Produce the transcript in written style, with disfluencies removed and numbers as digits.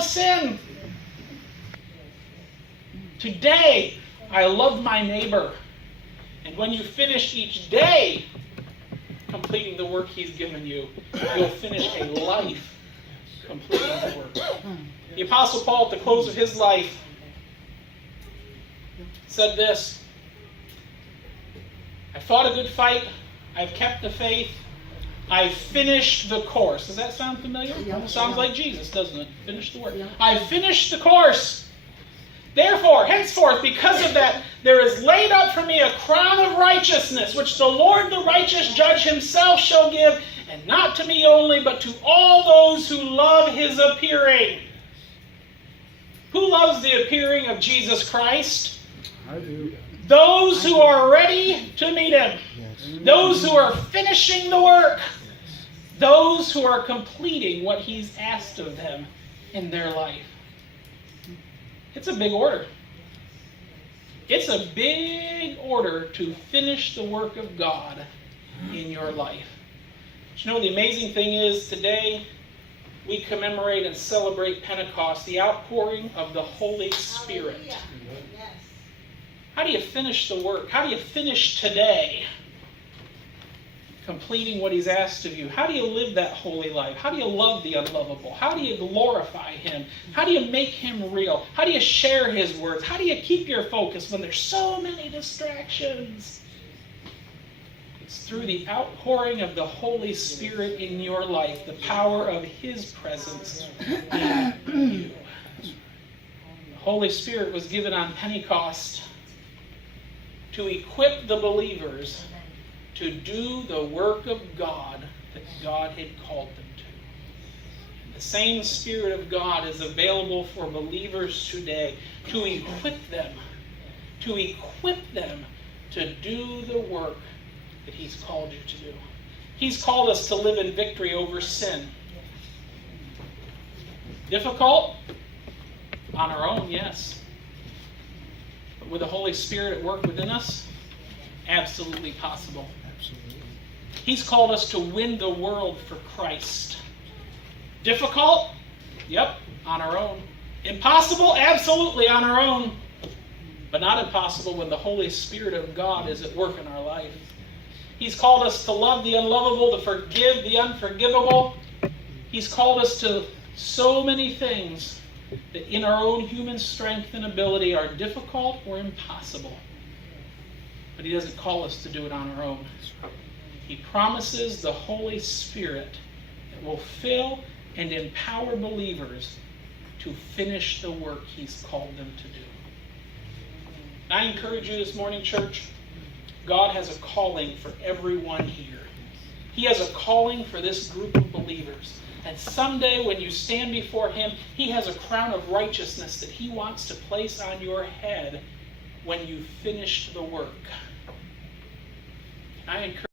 of sin. Today, I love my neighbor. And when you finish each day completing the work he's given you, you'll finish a life completing the work. The Apostle Paul, at the close of his life, said this: I fought a good fight. I've kept the faith. I've finished the course. Does that sound familiar? Yeah. Sounds like Jesus, doesn't it? Finish the work. Yeah. I've finished the course. Therefore, henceforth, because of that, there is laid up for me a crown of righteousness, which the Lord, the righteous judge himself shall give, and not to me only, but to all those who love his appearing. Who loves the appearing of Jesus Christ? I do. Those who are ready to meet him. Yes. Those who are finishing the work. Those who are completing what he's asked of them in their life. It's a big order. It's a big order to finish the work of God in your life. But you know, the amazing thing is, today we commemorate and celebrate Pentecost, the outpouring of the Holy Spirit. Hallelujah. Yes. How do you finish the work? How do you finish today completing what he's asked of you? How do you live that holy life? How do you love the unlovable? How do you glorify him? How do you make him real? How do you share his words? How do you keep your focus when there's so many distractions? It's through the outpouring of the Holy Spirit in your life, the power of his presence in you. The Holy Spirit was given on Pentecost to equip the believers to do the work of God that God had called them to. And the same Spirit of God is available for believers today to equip them to do the work that he's called you to do. He's called us to live in victory over sin. Difficult? On our own, yes. But with the Holy Spirit at work within us, absolutely possible. Absolutely. He's called us to win the world for Christ. Difficult? Yep, on our own. Impossible? Absolutely on our own. But not impossible when the Holy Spirit of God is at work in our life. He's called us to love the unlovable, to forgive the unforgivable. He's called us to so many things that in our own human strength and ability are difficult or impossible. But he doesn't call us to do it on our own. He promises the Holy Spirit that will fill and empower believers to finish the work he's called them to do. And I encourage you this morning, church, God has a calling for everyone here. He has a calling for this group of believers. And someday when you stand before him, he has a crown of righteousness that he wants to place on your head when you finish the work. I encourage